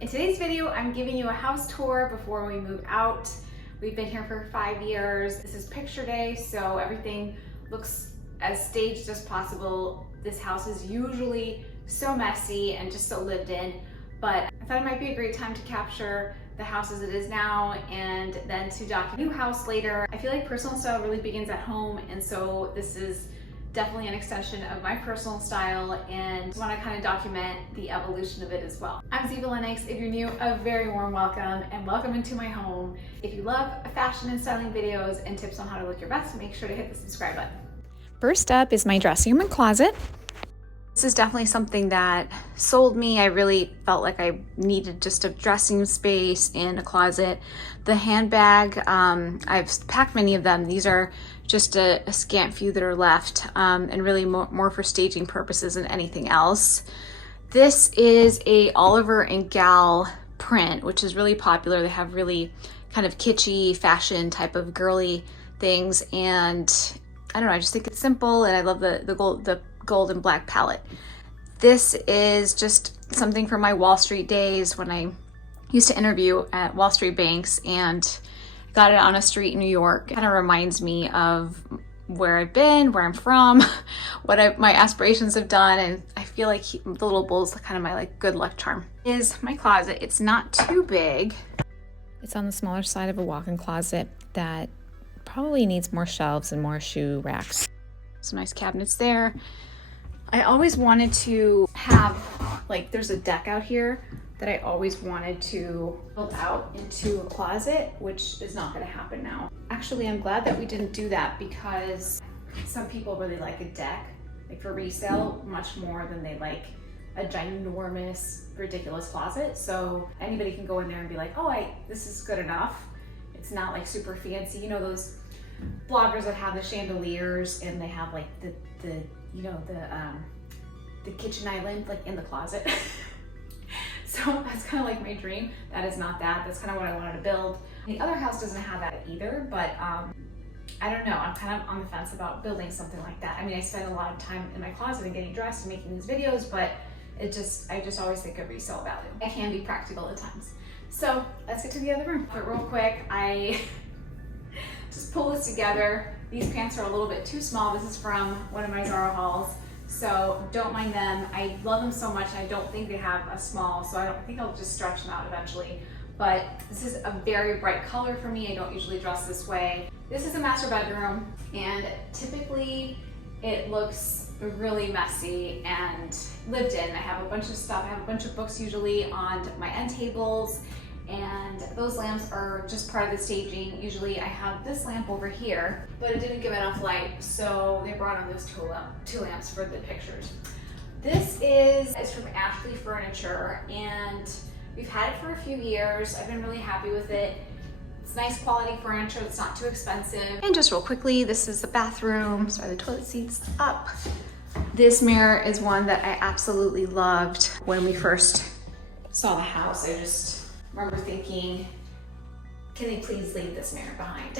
In today's video, I'm giving you a house tour before we move out. We've been here for 5 years. This is picture day, so everything looks as staged as possible. This house is usually so messy and just so lived in, but I thought it might be a great time to capture the house as it is now and then to document a new house later. I feel like personal style really begins at home, and so this is definitely an extension of my personal style and want to kind of document the evolution of it as well. I'm Ziva Lennox. If you're new, a very warm welcome and welcome into my home. If you love fashion and styling videos and tips on how to look your best, make sure to hit the subscribe button. First up is my dressing room and closet. This is definitely something that sold me. I really felt like I needed just a dressing space and a closet. The handbag, I've packed many of them. These are just a scant few that are left, and really more for staging purposes than anything else. This is a Oliver and Gal print, which is really popular. They have really kind of kitschy fashion type of girly things, and I don't know, I just think it's simple, and I love the gold and black palette. This is just something from my Wall Street days when I used to interview at Wall Street banks and got it on a street in New York. It kind of reminds me of where I've been, where I'm from, what my aspirations have done, and I feel like the little bowl is kind of my good luck charm. Is my closet. It's not too big. It's on the smaller side of a walk-in closet that probably needs more shelves and more shoe racks. Some nice cabinets there. I always wanted to have, there's a deck out here that I always wanted to build out into a closet, which is not gonna happen now. Actually, I'm glad that we didn't do that because some people really like a deck, for resale, much more than they like a ginormous, ridiculous closet. So anybody can go in there and be like, oh, this is good enough. It's not super fancy. You know those bloggers that have the chandeliers and they have the kitchen island in the closet. So that's kind of my dream. That is not that. That's kind of what I wanted to build. The other house doesn't have that either, but I don't know. I'm kind of on the fence about building something like that. I mean, I spend a lot of time in my closet and getting dressed and making these videos, but I just always think of resale value. It can be practical at times. So let's get to the other room. But real quick, I just pull this together. These pants are a little bit too small. This is from one of my Zara hauls, so don't mind them. I love them so much. I don't think they have a small, so I don't think I'll just stretch them out eventually. But this is a very bright color for me. I don't usually dress this way. This is a master bedroom, and typically it looks really messy and lived in. I have a bunch of stuff. I have a bunch of books usually on my end tables, and those lamps are just part of the staging. Usually I have this lamp over here, but it didn't give enough light, so they brought on those two lamps for the pictures. This is from Ashley Furniture, and we've had it for a few years. I've been really happy with it. It's nice quality furniture. It's not too expensive. And just real quickly, this is the bathroom. Sorry, the toilet seat's up. This mirror is one that I absolutely loved when we first saw the house. I just remember thinking, can they please leave this mirror behind?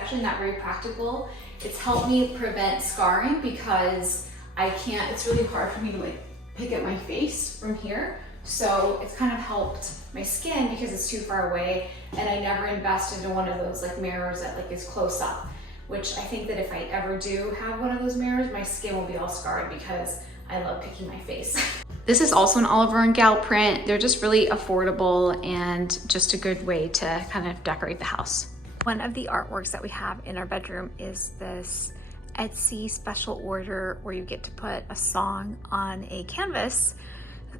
Actually not very practical. It's helped me prevent scarring because it's really hard for me to pick at my face from here. So it's kind of helped my skin because it's too far away, and I never invest into one of those mirrors that is close up, which I think that if I ever do have one of those mirrors, my skin will be all scarred because I love picking my face. This is also an Oliver and Gal print. They're just really affordable and just a good way to kind of decorate the house. One of the artworks that we have in our bedroom is this Etsy special order where you get to put a song on a canvas,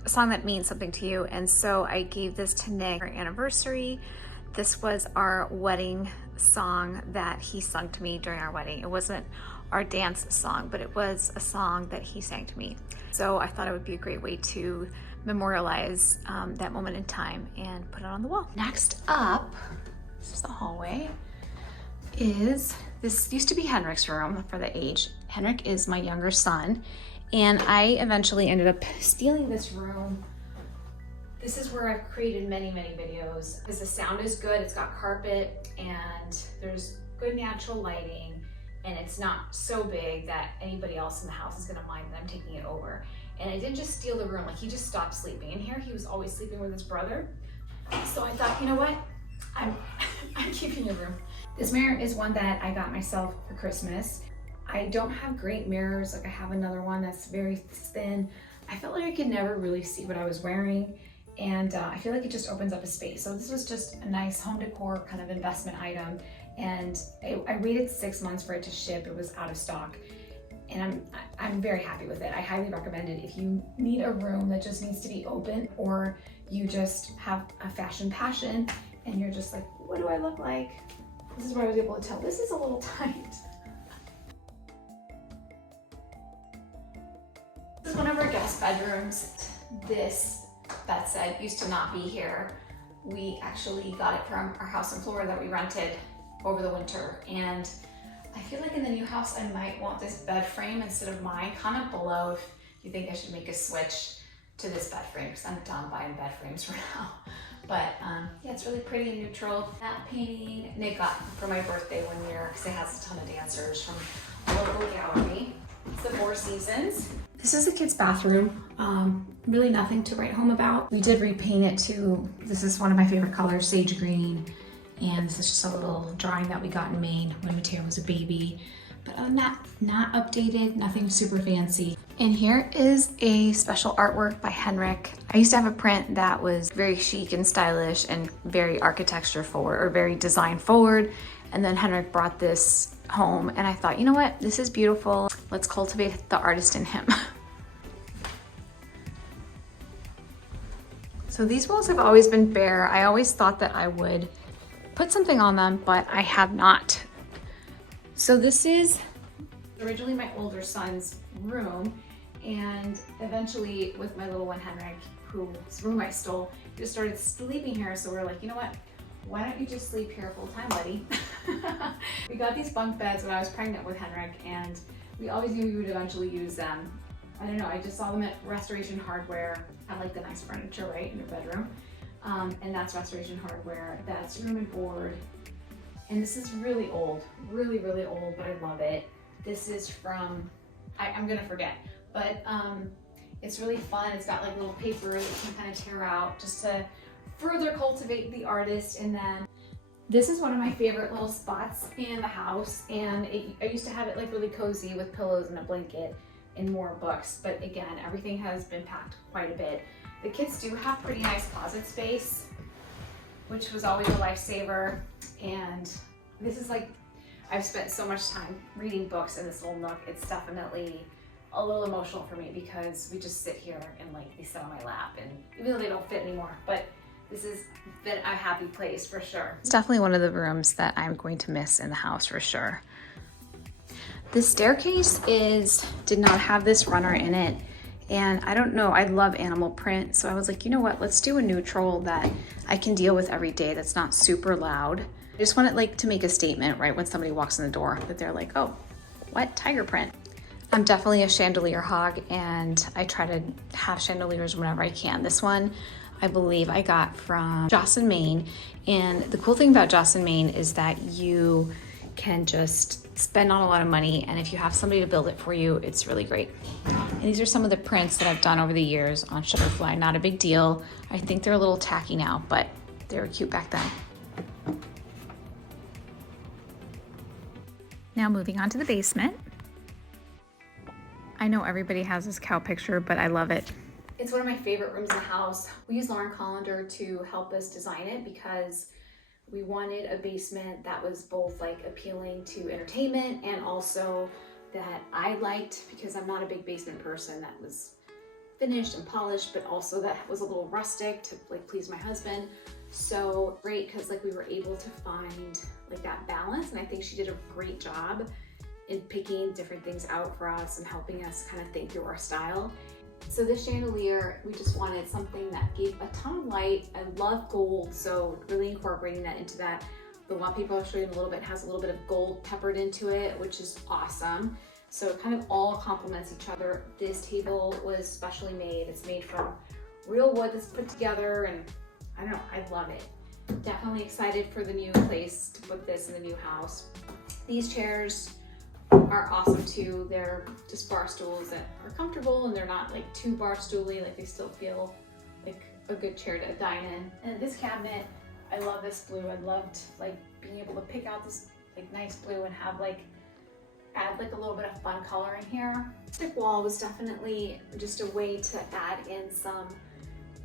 a song that means something to you. And so I gave this to Nick for our anniversary. This was our wedding song that he sung to me during our wedding. It wasn't our dance song, but it was a song that he sang to me. So I thought it would be a great way to memorialize that moment in time and put it on the wall. Next up, this is the hallway, this used to be Henrik's room for the age. Henrik is my younger son, and I eventually ended up stealing this room. This is where I've created many, many videos because the sound is good. It's got carpet and there's good natural lighting, and it's not so big that anybody else in the house is gonna mind that I'm taking it over. And I didn't just steal the room, like he just stopped sleeping in here. He was always sleeping with his brother. So I thought, you know what? I'm keeping your room. This mirror is one that I got myself for Christmas. I don't have great mirrors. Like I have another one that's very thin. I felt like I could never really see what I was wearing. And I feel like it just opens up a space. So this was just a nice home decor kind of investment item. And I waited 6 months for it to ship. It was out of stock. And I'm very happy with it. I highly recommend it if you need a room that just needs to be open, or you just have a fashion passion and you're just like, what do I look like? This is where I was able to tell. This is a little tight. This is one of our guest bedrooms. This, that said, used to not be here. We actually got it from our house in Florida that we rented over the winter. And I feel like in the new house, I might want this bed frame instead of mine. Comment below if you think I should make a switch to this bed frame, because I'm done buying bed frames for now. But yeah, it's really pretty and neutral. That painting Nick got for my birthday one year because it has a ton of dancers from a local gallery. It's the Four Seasons. This is a kid's bathroom. Really nothing to write home about. We did repaint it to, this is one of my favorite colors, sage green. And this is just a little drawing that we got in Maine when Mateo was a baby. But not updated, nothing super fancy. And here is a special artwork by Henrik. I used to have a print that was very chic and stylish and very architecture forward, or very design forward. And then Henrik brought this home and I thought, you know what, this is beautiful. Let's cultivate the artist in him. So these walls have always been bare. I always thought that I would put something on them, but I have not. So this is originally my older son's room, and eventually with my little one Henrik, whose room I stole, he just started sleeping here. So we're like, you know what? Why don't you just sleep here full time, buddy? We got these bunk beds when I was pregnant with Henrik, and we always knew we would eventually use them. I don't know, I just saw them at Restoration Hardware. I like the nice furniture, right, in your bedroom. And that's Restoration Hardware. That's room and board. And this is really old, really, really old, but I love it. This is from, I'm gonna forget, but it's really fun. It's got like little paper that you can kind of tear out just to further cultivate the artist. And then this is one of my favorite little spots in the house. And I used to have it like really cozy with pillows and a blanket and more books. But again, everything has been packed quite a bit. The kids do have pretty nice closet space, which was always a lifesaver. And this is like, I've spent so much time reading books in this little nook. It's definitely a little emotional for me because we just sit here and like they sit on my lap, and even though they don't fit anymore, but this has been a happy place for sure. It's definitely one of the rooms that I'm going to miss in the house for sure. The staircase did not have this runner in it. And I don't know, I love animal print. So I was like, you know what, let's do a neutral that I can deal with every day that's not super loud. I just want it like to make a statement, right? When somebody walks in the door that they're like, oh, what tiger print? I'm definitely a chandelier hog, and I try to have chandeliers whenever I can. This one, I believe I got from Jocelyn, Maine. And the cool thing about Jocelyn, Maine is that you can just spend not a lot of money, and if you have somebody to build it for you, it's really great. And these are some of the prints that I've done over the years on Sugarfly. Not a big deal. I think they're a little tacky now, but they were cute back then. Now moving on to the basement. I know everybody has this cow picture, but I love it. It's one of my favorite rooms in the house. We used Lauren Collender to help us design it because we wanted a basement that was both like appealing to entertainment and also that I liked, because I'm not a big basement person, that was finished and polished, but also that was a little rustic to like please my husband. So great, because like we were able to find like that balance, and I think she did a great job in picking different things out for us and helping us kind of think through our style. So this chandelier, we just wanted something that gave a ton of light. I love gold, so really incorporating that into that. The wallpaper I'll show you in a little bit has a little bit of gold peppered into it, which is awesome. So it kind of all complements each other. This table was specially made. It's made from real wood that's put together, and I don't know, I love it. Definitely excited for the new place to put this in the new house. These chairs are awesome too. They're just bar stools that are comfortable and they're not like too bar stooly, like they still feel like a good chair to dine in. And this cabinet, I love this blue. I loved like being able to pick out this like nice blue and have like add like a little bit of fun color in here. Rustic wall was definitely just a way to add in some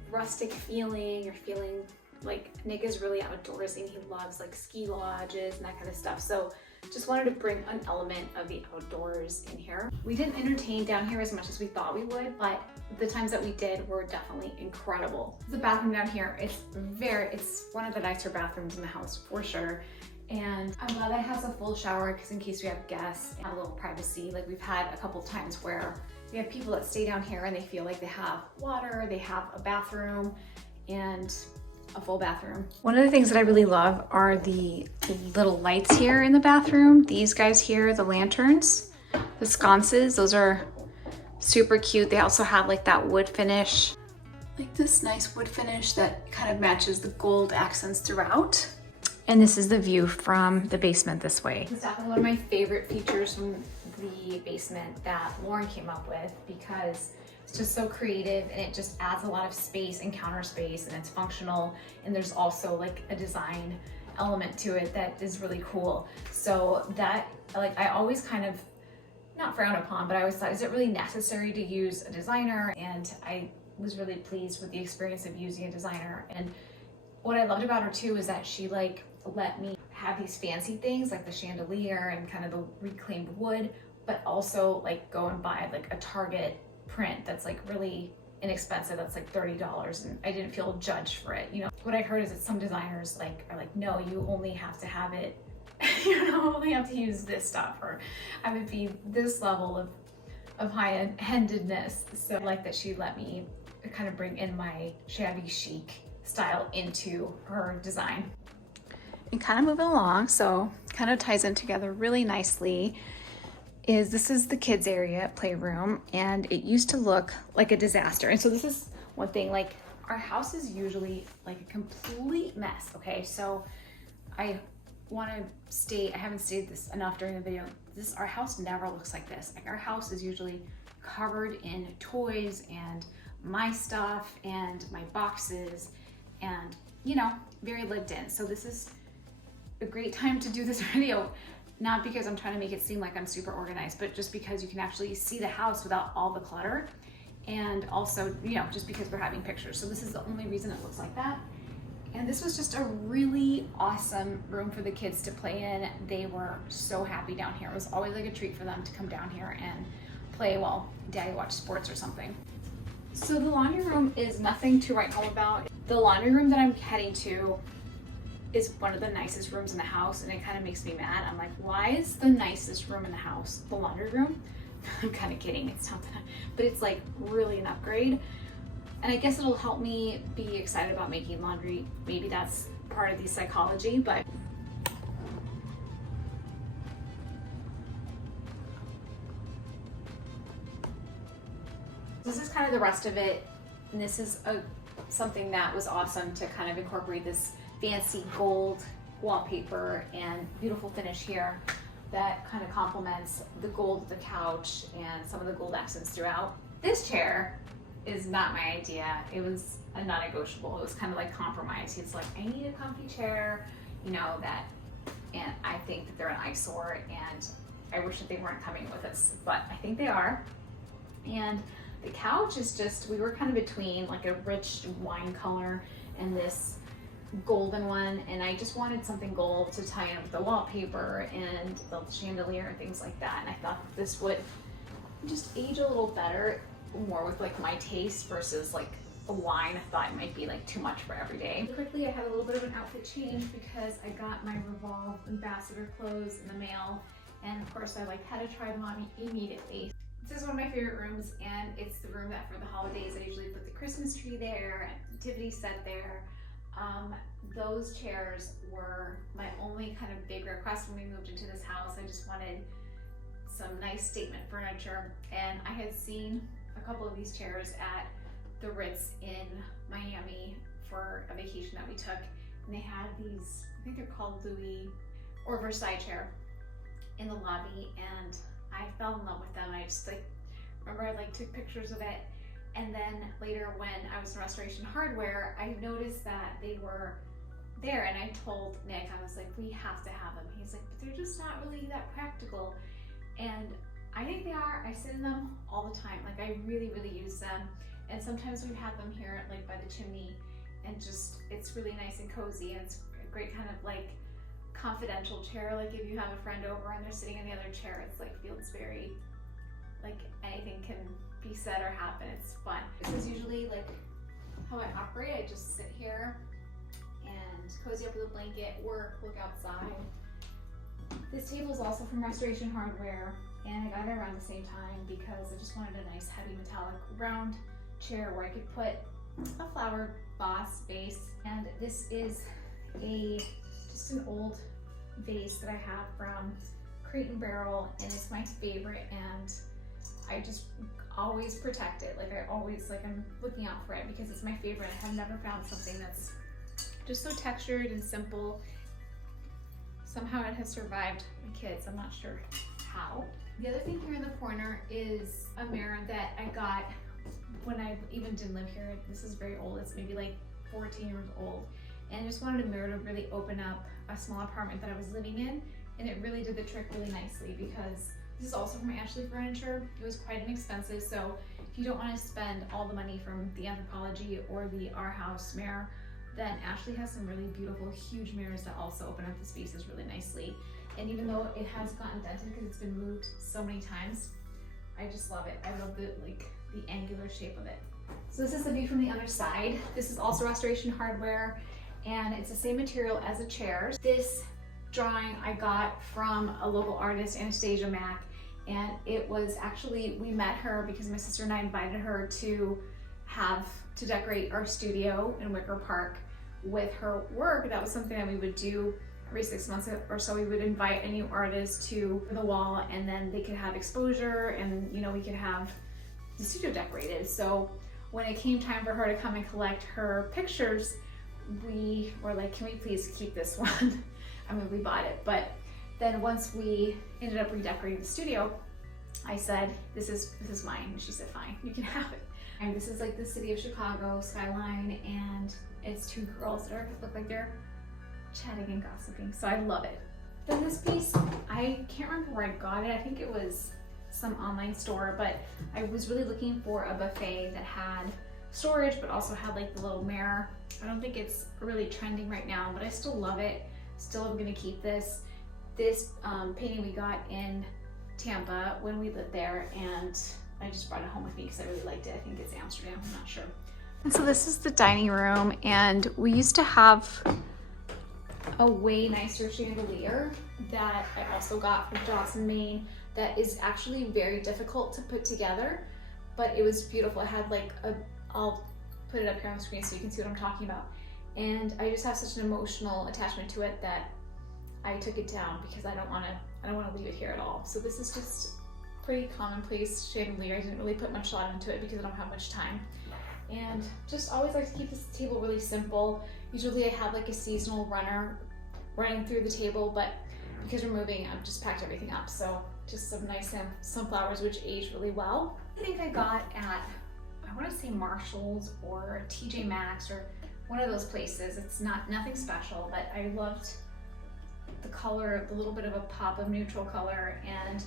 rustic feeling, or feeling like Nick is really outdoorsy and he loves like ski lodges and that kind of stuff. So just wanted to bring an element of the outdoors in here. We didn't entertain down here as much as we thought we would, but the times that we did were definitely incredible. The bathroom down here, it's one of the nicer bathrooms in the house for sure. And I'm glad that it has a full shower because in case we have guests, have a little privacy. Like we've had a couple times where we have people that stay down here and they feel like they have water, they have a bathroom and a full bathroom. One of the things that I really love are the little lights here in the bathroom. These guys here, the lanterns, the sconces, those are super cute. They also have like that wood finish, like this nice wood finish that kind of matches the gold accents throughout. And this is the view from the basement this way. It's definitely one of my favorite features from the basement that Lauren came up with because it's just so creative and it just adds a lot of space and counter space and it's functional. And there's also like a design element to it that is really cool. So that, like, I always kind of, not frown upon, but I always thought, is it really necessary to use a designer? And I was really pleased with the experience of using a designer. And what I loved about her too is that she like let me have these fancy things like the chandelier and kind of the reclaimed wood, but also like go and buy like a Target print that's like really inexpensive, that's like $30, and I didn't feel judged for it. You know, what I heard is that some designers like are like, no, you only have to have it, you know, only have to use this stuff, or I would be this level of high-handedness. So I like that she let me kind of bring in my shabby chic style into her design. And kind of moving along, so kind of ties in together really nicely, this is the kids area, Playroom, and it used to look like a disaster. And so this is one thing, like our house is usually like a complete mess, okay? So I haven't stated this enough during the video, our house never looks like this. Like our house is usually covered in toys and my stuff and my boxes and, you know, very lived in. So this is a great time to do this video, not because I'm trying to make it seem like I'm super organized, but just because you can actually see the house without all the clutter. And also, you know, just because we're having pictures. So this is the only reason it looks like that. And this was just a really awesome room for the kids to play in. They were so happy down here. It was always like a treat for them to come down here and play while Daddy watched sports or something. So the laundry room is nothing to write home about. The laundry room that I'm heading to is one of the nicest rooms in the house, and it kind of makes me mad. I'm like, why is the nicest room in the house the laundry room? I'm kind of kidding, it's not that, but it's like really an upgrade. And I guess it'll help me be excited about making laundry. Maybe that's part of the psychology, but this is kind of the rest of it. And this is something that was awesome to kind of incorporate this fancy gold wallpaper and beautiful finish here that kind of complements the gold of the couch and some of the gold accents throughout. This chair is not my idea. It was a non-negotiable. It was kind of like compromise. It's like, I need a comfy chair, you know, and I think that they're an eyesore and I wish that they weren't coming with us, but I think they are. And the couch is just, we were kind of between like a rich wine color and this golden one, and I just wanted something gold to tie in with the wallpaper and the chandelier and things like that. And I thought this would just age a little better, more with like my taste versus like a wine. I thought it might be like too much for every day. Quickly, I had a little bit of an outfit change because I got my Revolve ambassador clothes in the mail, and of course I like had to try them on immediately. This is one of my favorite rooms, and it's the room that for the holidays I usually put the Christmas tree there and the nativity set there. Those chairs were my only kind of big request when we moved into this house. I just wanted some nice statement furniture, and I had seen a couple of these chairs at the Ritz in Miami for a vacation that we took, and they had these, I think they're called Louis or Versailles chair, in the lobby, and I fell in love with them. I just like remember I like took pictures of it, and then later when I was in Restoration Hardware, I noticed that they were there, and I told Nick, I was like, we have to have them. He's like, but they're just not really that practical, and I think they are. I sit in them all the time. Like I really use them, and sometimes we've had them here like by the chimney, and just it's really nice and cozy, and it's a great kind of like confidential chair. Like if you have a friend over and they're sitting in the other chair, it's like feels very like anything can be said or happen. It's fun. This is usually like how I operate. I just sit here and cozy up with a blanket, work, look outside. This table is also from Restoration Hardware, and I got it around the same time because I just wanted a nice heavy metallic round chair where I could put a flower vase. And this is just an old vase that I have from Crate and Barrel, and it's my favorite, and I just always protect it. Like I always, like I'm looking out for it because it's my favorite. I have never found something that's just so textured and simple. Somehow it has survived my kids. I'm not sure how. The other thing here in the corner is a mirror that I got when I even didn't live here. This is very old. It's maybe like 14 years old. And I just wanted a mirror to really open up a small apartment that I was living in. And it really did the trick really nicely because this is also from Ashley Furniture. It was quite inexpensive. So if you don't want to spend all the money from the Anthropologie or the Our House mirror, then Ashley has some really beautiful, huge mirrors that also open up the spaces really nicely. And even though it has gotten dented because it's been moved so many times, I just love it. I love the angular shape of it. So this is the view from the other side. This is also Restoration Hardware, and it's the same material as the chairs. This drawing I got from a local artist, Anastasia Mack, and it was actually, we met her because my sister and I invited her to decorate our studio in Wicker Park with her work. That was something that we would do every 6 months or so. We would invite a new artist to the wall, and then they could have exposure, and you know, we could have the studio decorated. So when it came time for her to come and collect her pictures, we were like, can we please keep this one? I mean, we bought it, but then once we ended up redecorating the studio, I said, this is mine. And she said, fine, you can have it. And this is like the city of Chicago skyline, and it's two girls that look like they're chatting and gossiping. So I love it. Then this piece, I can't remember where I got it. I think it was some online store, but I was really looking for a buffet that had storage, but also had like the little mirror. I don't think it's really trending right now, but I still love it. Still, I'm gonna keep this. This painting we got in Tampa when we lived there, and I just brought it home with me because I really liked it. I think it's Amsterdam, I'm not sure. And so this is the dining room, and we used to have a way nicer chandelier that I also got from Dawson, Maine, that is actually very difficult to put together, but it was beautiful. It had like I'll put it up here on the screen so you can see what I'm talking about. And I just have such an emotional attachment to it that I took it down because I don't want to leave it here at all. So this is just pretty commonplace chandelier. I didn't really put much thought into it because I don't have much time. And just always like to keep this table really simple. Usually I have like a seasonal runner running through the table, but because we're moving, I've just packed everything up. So just some nice sunflowers, which age really well. I think I got at, I want to say Marshall's or TJ Maxx or one of those places. It's nothing special, but I loved the color, the little bit of a pop of neutral color. And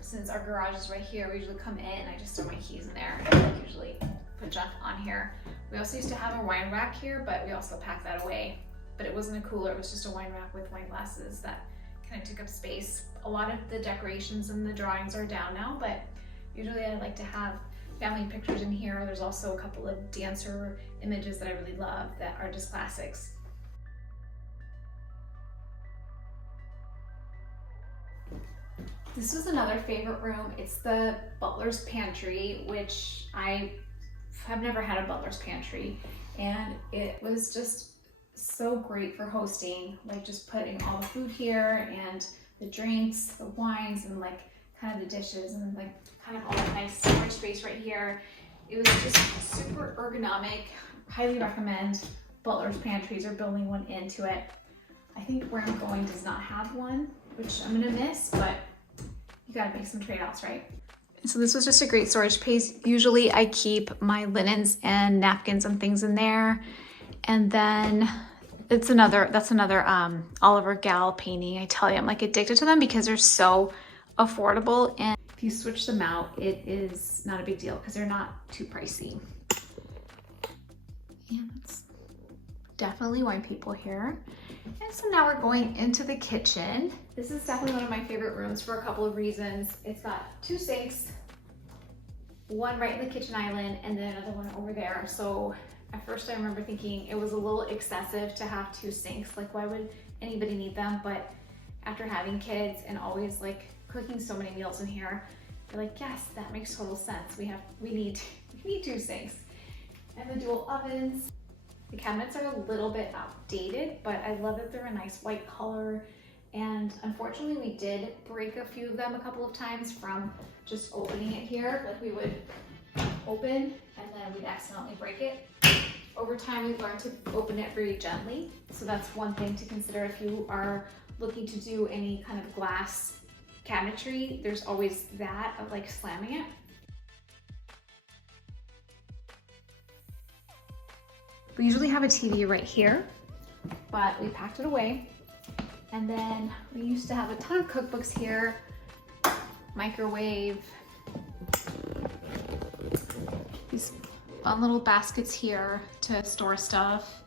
since our garage is right here, we usually come in, I just throw my keys in there. I usually put junk on here. We also used to have a wine rack here, but we also packed that away. But it wasn't a cooler, it was just a wine rack with wine glasses that kind of took up space. A lot of the decorations and the drawings are down now, but usually I like to have family pictures in here. There's also a couple of dancer images that I really love that are just classics. This was another favorite room. It's the Butler's Pantry, which I have never had a Butler's Pantry, and it was just so great for hosting, like just putting all the food here and the drinks, the wines, and like kind of the dishes, and like kind of all the nice storage space right here. It was just super ergonomic. Highly recommend Butler's Pantries or building one into it. I think where I'm going does not have one, which I'm gonna miss, but you gotta make some trade-offs, right? So this was just a great storage space. Usually I keep my linens and napkins and things in there. And then that's another Oliver Gal painting. I tell you, I'm like addicted to them because they're so affordable. And if you switch them out, it is not a big deal because they're not too pricey. And that's definitely why people here. And so now we're going into the kitchen. This is definitely one of my favorite rooms for a couple of reasons. It's got 2 sinks, one right in the kitchen island, and then another one over there. So at first I remember thinking it was a little excessive to have 2 sinks. Like, why would anybody need them? But after having kids and always like cooking so many meals in here, you're like, yes, that makes total sense. We need 2 sinks. And the dual ovens. The cabinets are a little bit outdated, but I love that they're a nice white color. And unfortunately, we did break a few of them a couple of times from just opening it here. Like, we would open and then we'd accidentally break it. Over time, we've learned to open it very gently. So that's one thing to consider if you are looking to do any kind of glass cabinetry. There's always that of like slamming it. We usually have a TV right here, but we packed it away. And then we used to have a ton of cookbooks here, microwave, these fun little baskets here to store stuff.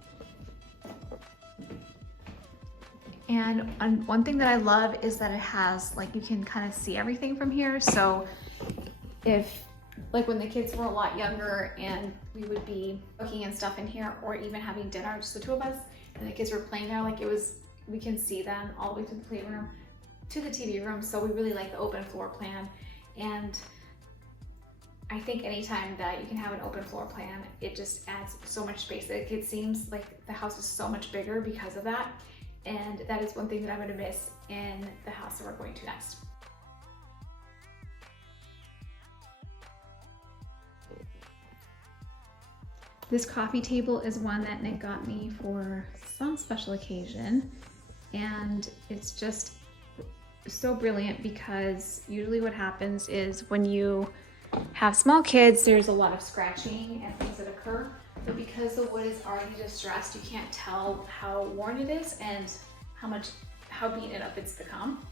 And one thing that I love is that it has, like, you can kind of see everything from here. So if, like, when the kids were a lot younger and we would be cooking and stuff in here, or even having dinner, just the 2 of us, and the kids were playing there, like, we can see them all the way to the playroom, to the TV room. So we really like the open floor plan. And I think anytime that you can have an open floor plan, it just adds so much space. It seems like the house is so much bigger because of that. And that is one thing that I'm gonna miss in the house that we're going to next. This coffee table is one that Nick got me for some special occasion. And it's just so brilliant because usually what happens is when you have small kids, there's a lot of scratching and things that occur. But because the wood is already distressed, you can't tell how worn it is and how beaten up it's become.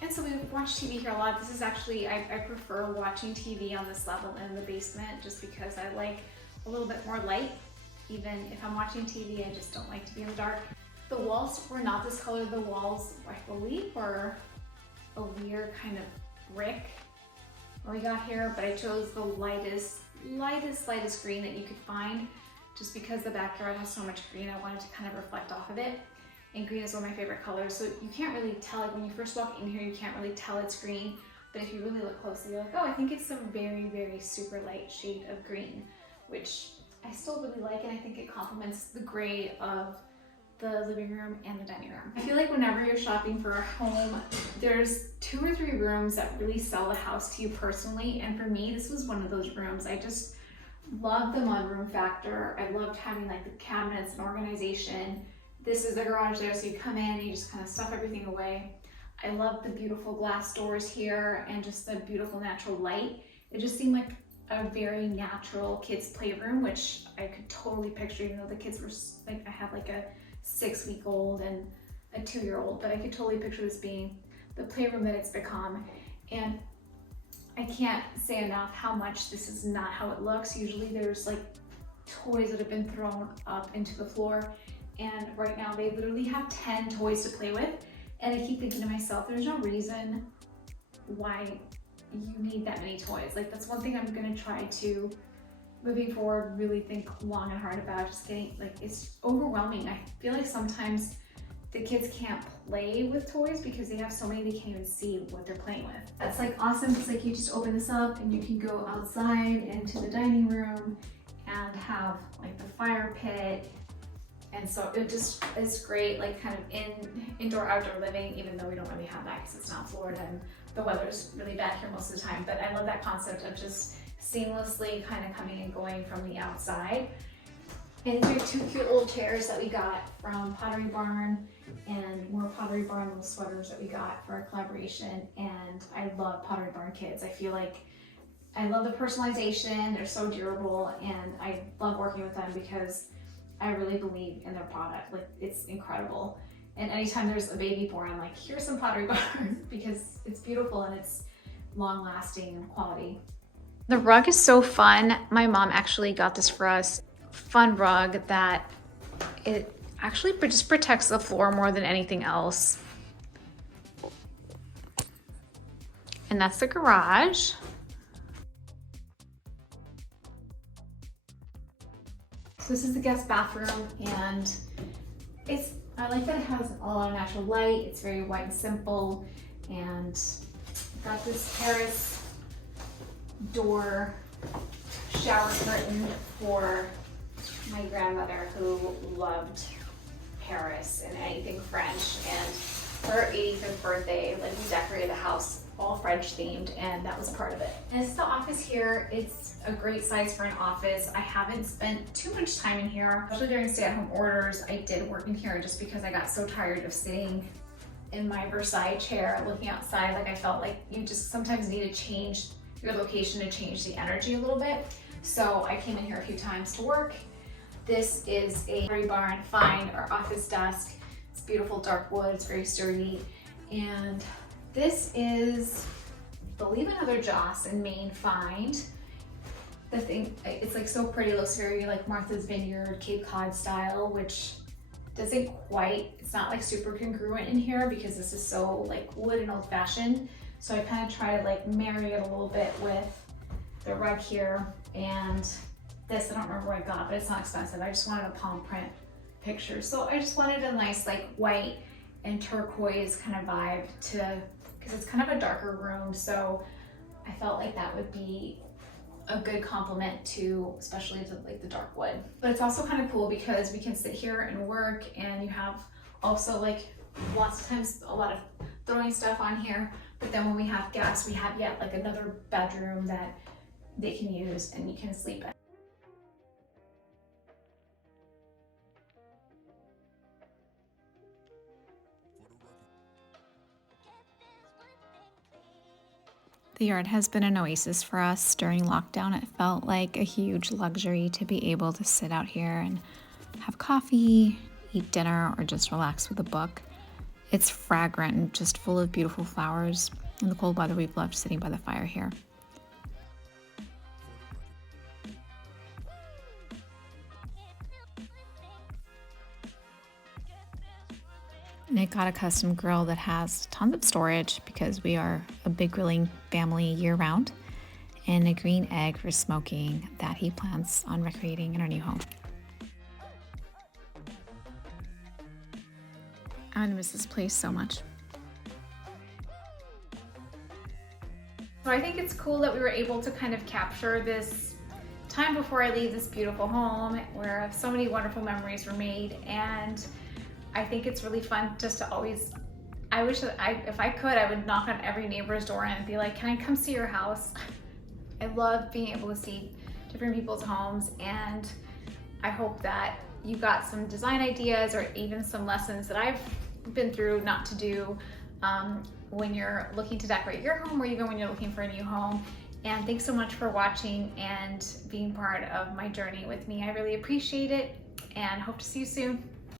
And so we watch TV here a lot. This is actually, I prefer watching TV on this level in the basement just because I like a little bit more light. Even if I'm watching TV, I just don't like to be in the dark. The walls were not this color. The walls, I believe, were a weird kind of brick we got here, but I chose the lightest green that you could find just because the backyard has so much green. I wanted to kind of reflect off of it. And green is one of my favorite colors. So you can't really tell it when you first walk in here, you can't really tell it's green. But if you really look closely, you're like, oh, I think it's a very, very super light shade of green, which I still really like, and I think it complements the gray of the living room and the dining room. I feel like whenever you're shopping for a home, there's 2 or 3 rooms that really sell the house to you personally. And for me, this was one of those rooms. I just loved the mudroom factor. I loved having like the cabinets and organization. This is the garage there, so you come in and you just kind of stuff everything away. I love the beautiful glass doors here and just the beautiful natural light. It just seemed like a very natural kids playroom, which I could totally picture, even though the kids were like, I have like a 6-week-old and a 2-year-old, but I could totally picture this being the playroom that it's become. And I can't say enough how much this is not how it looks. Usually there's like toys that have been thrown up into the floor, and right now they literally have 10 toys to play with. And I keep thinking to myself, there's no reason why you need that many toys. Like, that's one thing I'm gonna try to, moving forward, really think long and hard about. Just getting, like, it's overwhelming. I feel like sometimes the kids can't play with toys because they have so many they can't even see what they're playing with. That's like awesome. It's like you just open this up and you can go outside into the dining room and have like the fire pit. And so it just is great, like kind of indoor, outdoor living, even though we don't really have that because it's not Florida and the weather's really bad here most of the time. But I love that concept of just seamlessly kind of coming and going from the outside. And these are two cute little chairs that we got from Pottery Barn, and more Pottery Barn little sweaters that we got for our collaboration. And I love Pottery Barn kids. I feel like I love the personalization. They're so durable, and I love working with them because I really believe in their product. Like, it's incredible. And anytime there's a baby born, I'm like, here's some Pottery Barn because it's beautiful and it's long lasting and quality. The rug is so fun. My mom actually got this for us. Fun rug that it actually just protects the floor more than anything else. And that's the garage. So this is the guest bathroom, and I like that it has a lot of natural light. It's very white and simple, and got this terrace door shower curtain for my grandmother, who loved Paris and anything French. And for her 85th birthday, like, we decorated the house all French themed, and that was part of it. And it's the office here. It's a great size for an office. I haven't spent too much time in here, especially during stay-at-home orders. I did work in here just because I got so tired of sitting in my Versailles chair looking outside. Like, I felt like you just sometimes need to change your location to change the energy a little bit. So I came in here a few times to work. This is a Pottery Barn find, our office desk. It's beautiful dark wood, it's very sturdy. And this is, I believe, another Joss and Maine find. The thing, it's like so pretty, it looks very like Martha's Vineyard, Cape Cod style, which doesn't quite, it's not like super congruent in here because this is so like wood and old fashioned. So I kind of try to like marry it a little bit with the rug here. And this, I don't remember what I got, but it's not expensive. I just wanted a palm print picture. So I just wanted a nice like white and turquoise kind of vibe to, because it's kind of a darker room. So I felt like that would be a good complement to, especially to like the dark wood. But it's also kind of cool because we can sit here and work, and you have also like lots of times a lot of throwing stuff on here. But then when we have guests, we have yet like another bedroom that they can use and you can sleep in. The yard has been an oasis for us during lockdown. It felt like a huge luxury to be able to sit out here and have coffee, eat dinner, or just relax with a book. It's fragrant and just full of beautiful flowers. In the cold weather, we've loved sitting by the fire here. Nick got a custom grill that has tons of storage because we are a big grilling family year-round, and a green egg for smoking that he plans on recreating in our new home. I'm gonna miss this place so much. So I think it's cool that we were able to kind of capture this time before I leave this beautiful home where so many wonderful memories were made. And I think it's really fun just to always, I wish that if I could, I would knock on every neighbor's door and be like, can I come see your house? I love being able to see different people's homes, and I hope that you got some design ideas or even some lessons that I've been through not to do when you're looking to decorate your home, or even when you're looking for a new home. And thanks so much for watching and being part of my journey with me. I really appreciate it, and hope to see you soon.